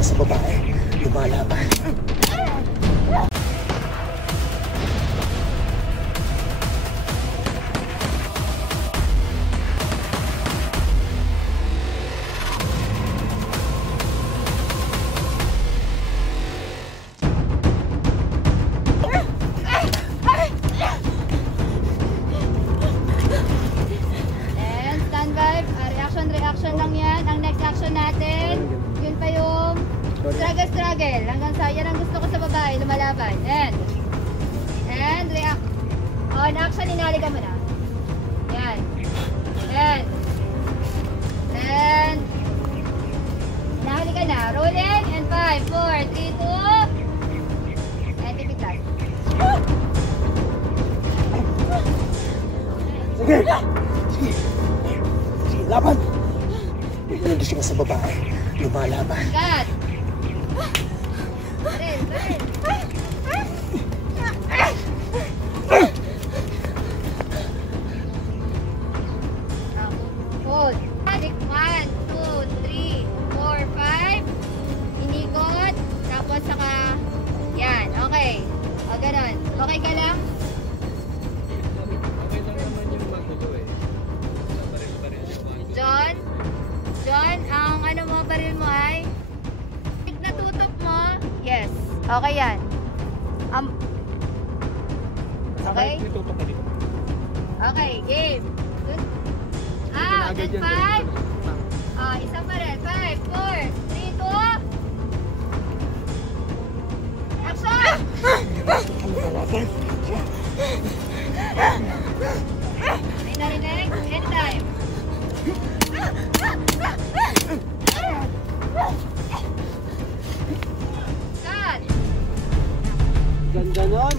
ka sa babae, lumalaban. Reaction lang yan. Ang next action natin, yun pa yung struggle. Hanggang sa yan ang gusto ko sa babae, lumalaban. And react. On action, inali ka muna. Yan. And nahali ka na. Rolling. And 5, 4, 3, 2. And tipiklat. Sige! Laban! Gusto ka sa babae, lumalaban. Cut! Hold. 1, 2, 3, 4, 5. Inikot. Tapos saka, yan. Okay. O, ganun. Okay ka lang? John, ang ano mo, baril mo ay natutup mo? Yes. Okay yan. Okay? Okay, game. Out. And 5. Isa pa rin. 5, 4, 3, 2. Action! May narinig? Anytime. Ganda nun!